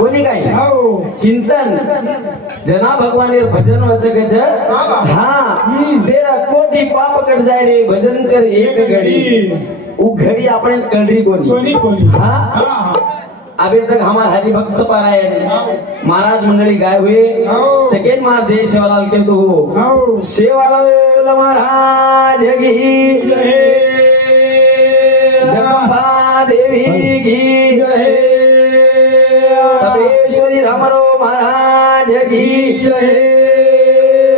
कोणी काय हो चिंतन जना भगवान भजन वचक हाँ तेरा कोटि पाप कट जाए रे भजन कर एक घड़ी वो घड़ी अपने कलरी कोनी कोणी कोणी हाँ हाँ अभी तक हमारे हरिभक्त पारायण महाराज मंडली गाए हुए सेकेंड महाराज जय सेवालाल के तो हो सेवालाल महाराज की जगदम्बा देवी की तपेश्वरी रामरो महाराज की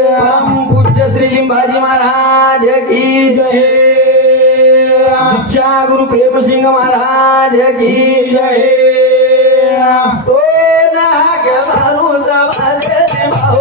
परम पूज्य श्री लिंबाजी महाराज की दीक्षा गुरु प्रेम सिंह महाराज की तो नाग मारू समाजे भाऊ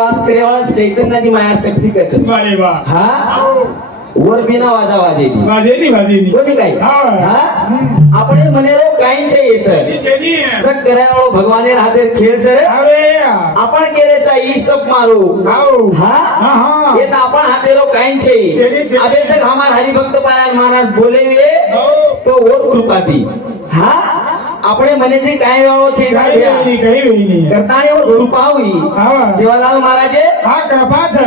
वास करेवाळा चैतन्याची माया शक्ती कच अरे वा हा वर बिना वाजा वाजेली वाजेनी कोणी काय हा आपण म्हणे रो काहींचे येत चेनी सक करावळो भगवाने राहते खेळ सर अरे आपण केलेचा ई सब मारू हाओ हा हाँ ये तो आपण हाथे रो काहींचे चेनी अबे तक हमार हरिभक्त पारायण महाराज बोले हुए हो तो और कृपा दी हा આપણે મને થી કાઈ વાળો છે कही नहीं કરતાણી ઓર કૃપા हुई હા સેવાલાલ મહારાજે हाँ कृपा છે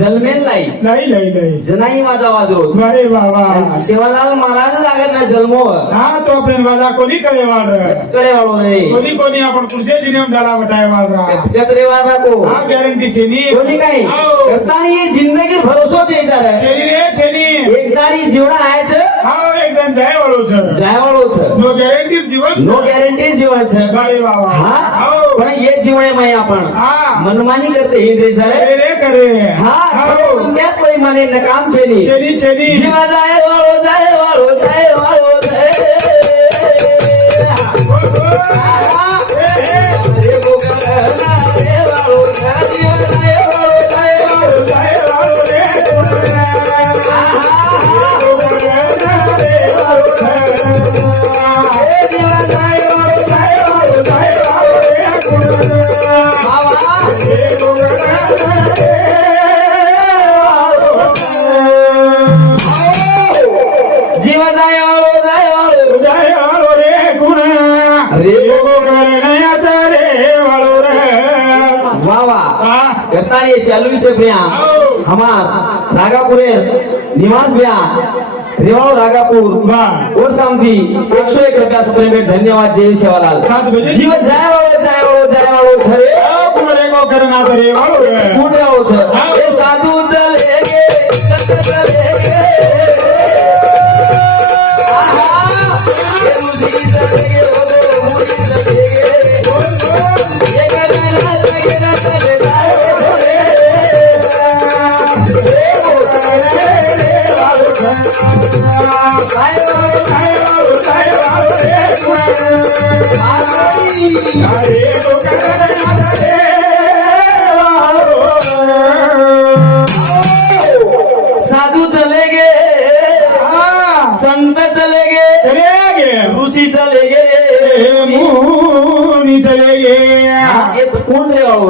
જલમેન लाई लई जनाई वाजा वाजरो अरे बाबा सेवालाल महाराज लागत ना जन्मो हाँ तो अपने वाला कोणी करे वाल कडे वाळो रे कोणी आपण कुठे जिनेम डाला बटाय वाल रहा गतरे वाळा को हाँ गॅरंटी चेनी कोणी काय करताणी ये जिंदगी भरोसो છે जरा चेनी रे चेनी एक दाडी जीवना आहे છે हाँ एकदम जाय वाळो છે जाय वाळो છે नो गॅरंटी जीवन नो गॅरंटी जीवन છે अरे बाबा हा हाओ पण ये जीवने मै आपण हाँ मनमानी करते हे देश अरे रे करे हा हाओ त्यात कोई माने नकाम છે ની चेनी जीवा जाय वाळो जाय वाळो जाय वाळो जाय रे गोगरा रे वाळो जाय जीवा जाय वाळो जाय वाळो जाय वाळो रे जीवा जाय वाळो जाय वाळो जाय जीवा जाय वाळो जाय वाळो रे गुण रे करण्याचा रे वाळो रे वाह वाह हाँ करता ये चालू से भैया हमार रागापुरे निवास भैया रेवाड़ो रागापुर वाह और सामदी 101 रुपया से में धन्यवाद जय सेवालाल 7 बजे जीवन जाय वाळो छरे कुमरे को करना तो रे वाळो रे कुठे वाळो छ ए साधू चलेगे चलेगे आहा ये मुझी चलेगे वो मुझी चलेगे ये करना लगेगा चले जाए साधु चले गए संत चले गए ऋषि चले गए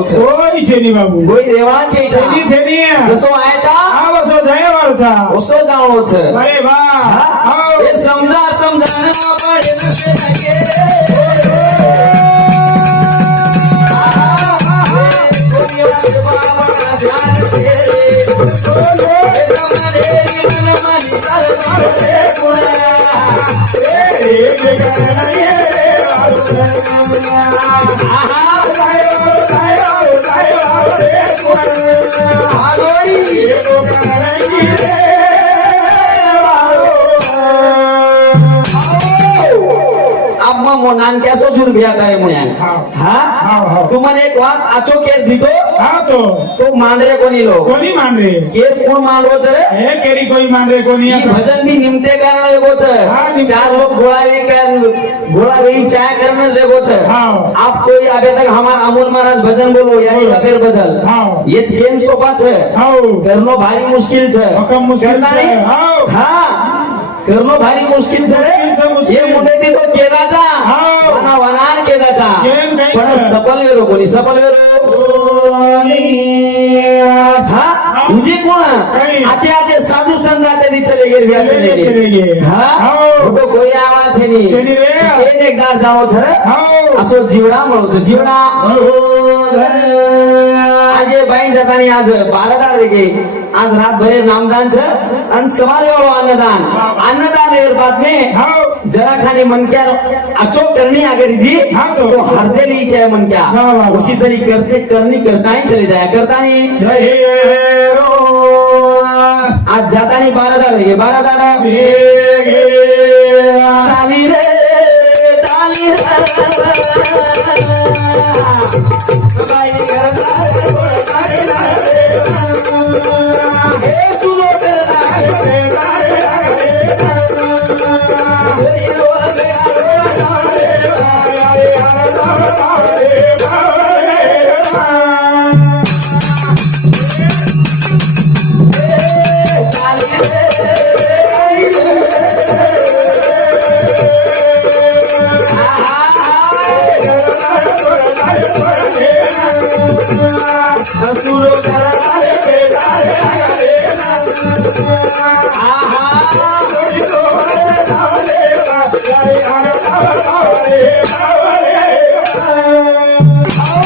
છે કોઈ છે ની બાબુ કોઈ રેવા છે છેની છે ની જસો આયતા આવસો જય વાળછા ઓસો જાણો છે અરે વાહ આવ એ સમજા સમજાના પડે નથી લાગે કોઈ વાત બાબા ધ્યાન દે તમારે મન માની ચાલ રે ગુણા એ ગણાય નામ કેસો જુર ભ્યા કરે મુન્યા હા. હા તું મને એક વાત આછો કેર દીધો હા તો માંડરે કોની લો કોની માન રે કેર કોણ માંડવો છે રે એ કેરી કોઈ માન રે કોની ઈ ભજન भी निमते कारण एगो छे हाँ, निमते। चार लोग गोला रही चाय करने लेगो छे हाँ। आप कोई अभी तक हमारा अमूल महाराज भजन बोलो यानी बोलो। अबेर बदल हाँ। ये केम सोपा छे हाउ करनो भारी मुश्किल छे हुकम मुश्किल करता छे, नहीं? हाउ। हाँ करनो भारी मुश्किल छे रे मुश्किल छे, मुश्किल। ये मुंडे थी तो केदाचा हाउ। वना वनार केदाचा केम काही पण छे? सफल वेरो कोणी सफल वेरो हाँ मुझे कौन काही. आचे आचे साधु संत आते दी चले गए ब्याह चले चले गए गए. हाँ हाउ. फोटो कोई आवा छे नहीं छे नहीं रे. એને એક દાર જાવો છે રે હાઉ. આસો જીવડા મળો છે જીવડા આજે બાઈ જતાની આજ બારદાર રે ગઈ आज रात भरे नामदान છે અને સવારે વાળો अन्नदान એર બાદ મે हाउ जरा खानी मनक्या अचो करनी आगे दी हाँ तो. हरदे ली चाहे मनक्या वाह, वाह, वाह. उसी तरीके करते करनी करता ही चले जाया करता नहीं जय रो आज जाता नहीं 12 दाड़ा ये 12 दाड़ा बेगे चाली रे चाली रे बाई करता हे सुनो करना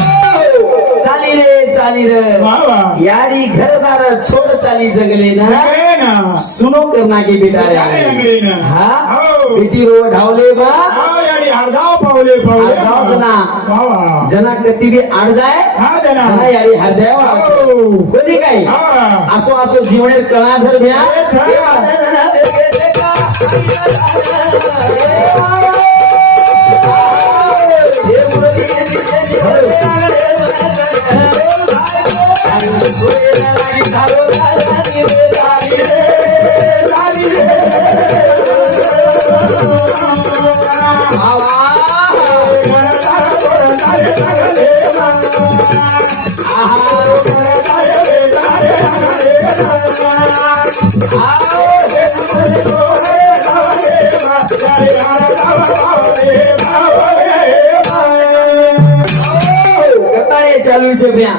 चाली रे चाली रे बाबा यारी घरदार छोड़ चाली जगले ना है ना सुनो करना की बेटा रे अरे लगले ना. हाँ हो. बेटी रो ढावले बा हाउ याडी हरदाव पावले पावले हरदाव जना. बाबा जना कती बी आड जाय हा जना जना यारी हरदेव हो. कोणी काय हा असो असो जीवनेर कळा झर भ्या ए छा. ચાલુ છે ભ્યા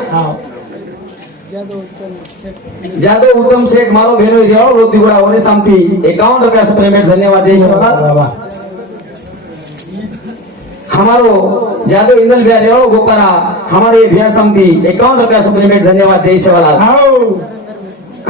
જાદવ ઉત્તમ શેઠ મારો બહેનો રેવાળો રોતીગોડા ઓરે સામથી 51 रुपया से पेमेंट धन्यवाद जय शिवलाल हमारो जादव इंदल भैया रेवाड़ो गोपारा हमारे भैया सामथी 51 रुपया से पेमेंट धन्यवाद जय शिवलाल हाउ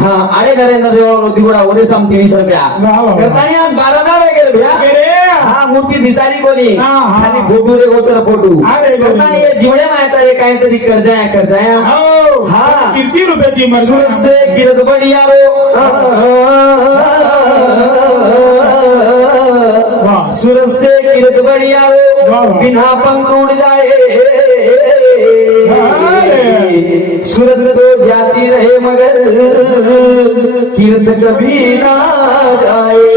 हाँ आड़े नरेंद्र रेवाड़ो रोतीगोड़ा ओरे सामथी 20 रुपया वाह, वाह. करता नहीं आज 12 दाड़े गेले भैया केरे हाँ मूर्ती दिसारी कोणी हाँ, हाँ. खाली फोटो रे गोचर फोटो अरे, करता नहीं ये जीवने मायाचा रे काहीतरी कर जाया हाउ हाँ. किती रुपयाची सूरज मर्जी से गिरद बढ़िया रो वाह. सूरज से गिरद बढ़िया रो वाह, वाह. बिना पंख उड़ जाए अरे. सूरज तो जाती रहे मगर कीर्त कभी ना जाए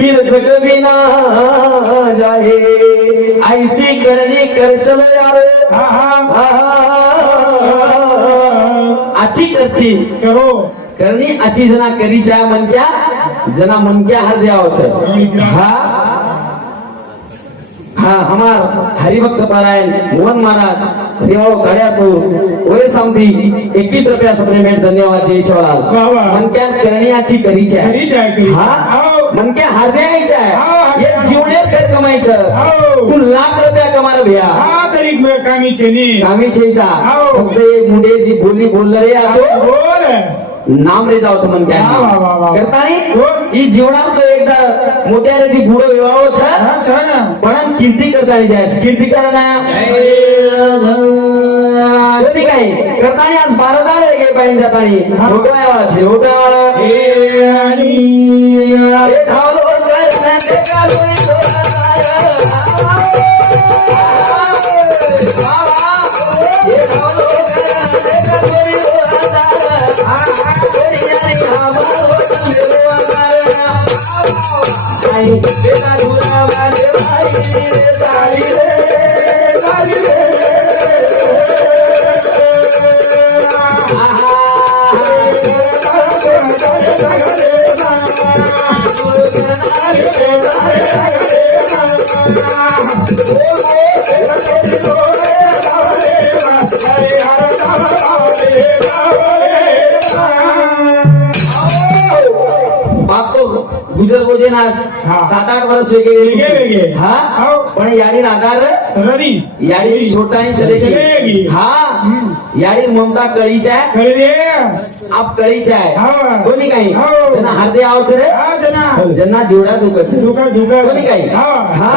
कीर्त कभी ना जाए ऐसी करनी कर चलो यार हा हा आची करती करो करणी आची जना करी च्या मनक्या जना मनक्या हर द्याव छे हा हा हमार हरिभक्त पारायण मोहन महाराज रेवाळो खड्यापूर ओरे समधी 21 रुपया सप्लिमेंट धन्यवाद जय शिवलाल वा, वा. मनक्या करण्याची करीची करीची आहे, करीची. हा हो. मनक्या हार्द्यायच्या हा. आहे एक जीवनेर कर कमायचं हो. तू लाख रुपया कमाल भैया हा तरी कामी चेनी कामी छेचा हो. फक्त एक मुंडे दी बोली बोललं रे आतो बोल नाम रे जावचं मन काय वा, वा, वा, वा. करतानी हो. ही जीवनात तो एकदा मोठ्या रे ती बुडो विवाहो छ हा छान पण कीर्ती करतानी जायचं कीर्ती करणा कोणी काय करतानी आज 12 दाड आहे पाहिजे जातानी हा. होटवाळा छे होटवाळा हे आणि हे ढालो करना ते कालोनी गुजर गोजेन आज हा. 7-8 वर्ष वेगळे वेगळे वेगळे. हा हो. पण याडी नादार रनी याडी छोटा ही चलेगी चलेगी. हा याडी ममता कळीच्या आहे करे रे आप कळीच्या आहे हो. कोणी काही हो. त्यांना हार्दे आवच रे हा जना ज्यांना जेवढा दुखच दुका दुका कोणी काही हा हा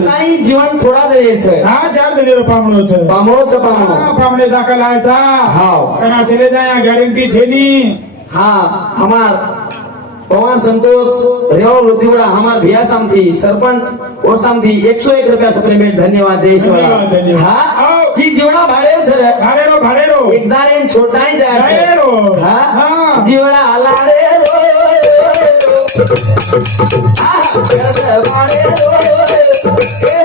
नाही जीवन थोडा द्यायचं हा चार दिले पामळोच पामोच पामो हा पामळे दाखलायचा हाव. कना चले जाया गॅरंटी छेनी हाँ हमार पवन संतोष रेवा लोतीवड़ा हमार भैया सामथी सरपंच और सामथी 101 रुपया सप्लिमेंट धन्यवाद जय शिवलाल धन्यवाद, धन्यवाद. हाँ आओ. ही जीवना भाडे सर भाडेरो भाडेरो एकदा रे छोटा ही भाडेरो. जायचं हा. हाँ जीवना आला रे रो हाँ, भाडे रो हे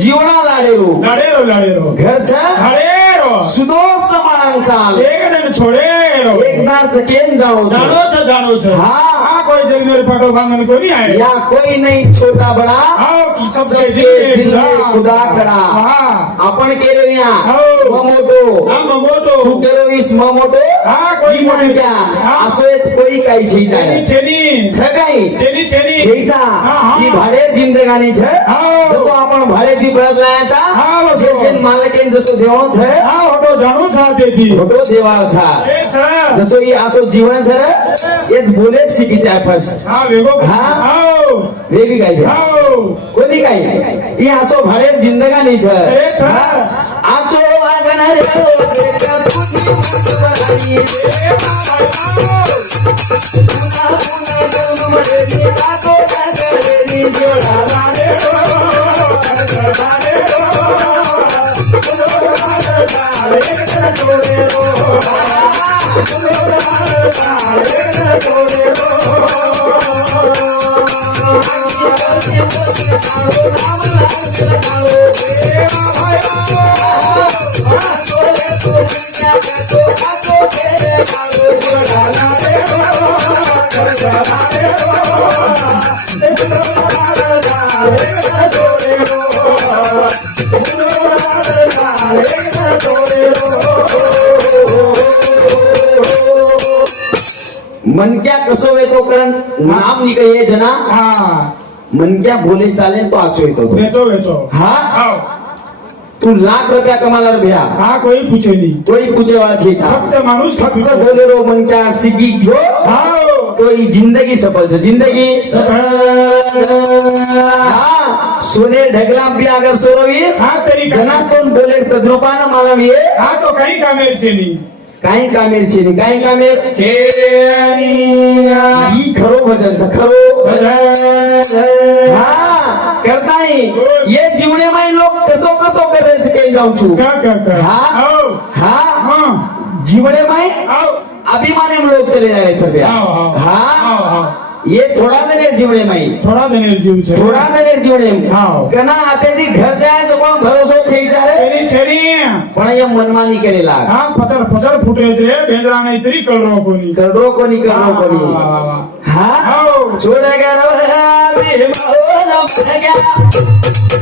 जीवना लाडेरू लाडेरो लाडेरो घरचा भाडेरो सुदोस्त माणसाल एक जण छोडेरो एकदार चकेन जाओ जाणोच जाणोच हा. हा कोई जंगल पाटो बांधन कोणी आहे या कोई नहीं छोटा बड़ा हाव की सब सबके दिल में खुदा खड़ा हा आपण केरो या हो. ममोटो आम मोटो तू केरो इस ममोटो हा, कोई मन नाही. क्या हा. असो एक कोई काही चीज चेनी आहे चेनी छकाई चेनी चेनी छेचा हा, हा. ही भाडे जिंदगानी छ हाव. जसो आपण भाडे दी बदलायचा हाव, असो. जे मालकेन जसो देवो छ हा होतो जाणूच हा तेथी फोटो देवाळ छ हे सर जसो ही असो जीवन छ ये बोले शिकीचा आहे फर्स्ट हा वेगो हा. हाव वेगळी काय हाव कोणी काय ही असो भाडे जिंदगानी छ अरे छ. आचो वागणार रे तुझी मुठभर आई. पुन्हा पुन्हा जन्म मरेली काको करेली जोडा लाडे मनक्या कसो येतो कारण नाम निकळे जना हा मनक्या बोले चाले तो आचो येतो येतो हा हाव तू लाख रुपया कमाला भैया हा कोई पूछे नहीं कोई पूछे वाला छे फक्त माणूस फक्त बोले रो मनक्या सिगी जो हाव तो ही जिंदगी सफल छे जिंदगी हाँ सोने ढगला भी अगर सोरवीस हा तरी जना कोण बोले तद्रुपान मला मी हा तो काही कामेरचे नाही काही कामेर छे नि काही कामेर ही खरो भजन स खरो हा करताई ये जीवने में लोग कसो कसो करे छे कहीं जाऊं छु हाव हा हा जीवने में हाव अभिमाने में लोग चले जा रहे सर हाव हाँ ये थोड़ा देर जीवने में थोड़ा देनेर जीव છે थोड़ा देर जीवने में हाव कना आते दी घर जाए तो कोण भरोसो छे जारे તેની છેની पण ये मनमानी करेला હા પચડ પચડ ફૂટે છે બેંદરા નહીં તરી કલરો કોની करो कोनी करो कोनी વાહ વાહ વાહ हाँ हाव छोड़ेगा रे मोला मगा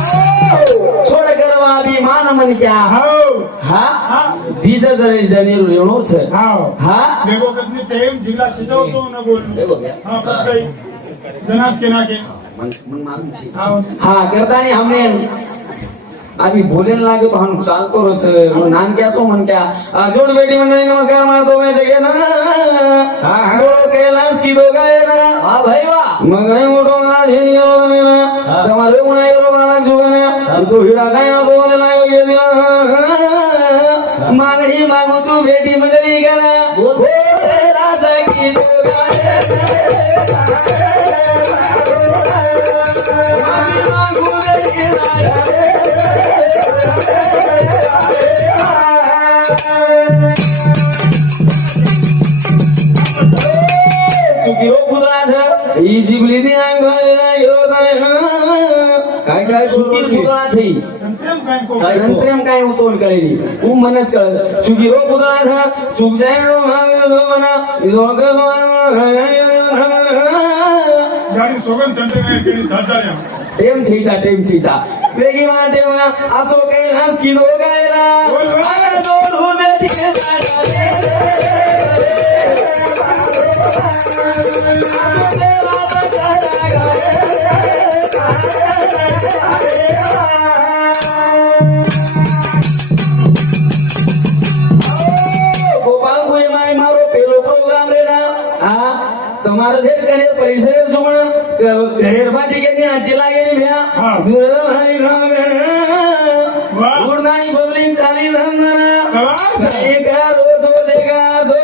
छोड़ करवा अभिमान मन क्या હાવ हाँ बीजा दरे जनेर रेणो छे હાવ हाँ બેગો કતની ટેમ જિલ્લા ખીચવતો ન બોલ देखो क्या હા બસ કઈ જનાજ કે ના કે मन मालूम छे હાવ हाँ करता नहीं हमने अभी बोले लागे तो हम चालतो रहे नाम क्या सो मन क्या जोड़ बेटी मंडली नमस्कार मार दो मैं जगह ना बोलो कैलाश की दो गए ना हां भाई वाह मगने मोटो ना झेनी रो में ना तुम्हारे उनाई रो वाला जुगने तो हिड़ा गया बोले लागे ये दिया मांगड़ी मांगू तू बेटी मंडली करा बोले राजा की दो गए मांगू बेटी चुकीरो कुदरा छे ई जीवली नी आंग गेलो तमे काय काय चुकीर कुदरा छे સંત્રેમ કાઈ કો संत्रेम काय उतोन कळेली उ मनच कळ चुकीरो कुदरा छे चुक जाय मागे दो मना इदो गलो જાડી સોગન સંત્રેમ કેની ધાજાર્યા टेम छीचा बेगी वाटे आसो कैलाश की दो गायला आगे जोडू बेटी के गोपालपुरी माय मारो पेलो प्रोग्राम रेना हाँ તમારે દેર કરે પરિસરે સુમણ ઘરેર પાટી કે ની આચી લાગે ની ભ્યા હા. ગુરુ હરી ખાવે વાહ. ગુરનાઈ બબલિંગ ચાલી ધમના ખબર છે? એ કરો તો દેગા સો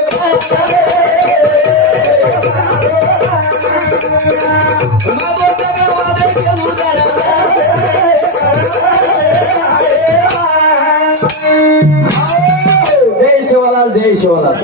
મારો જગર વાદે કે મુદારા જય શિવલાલ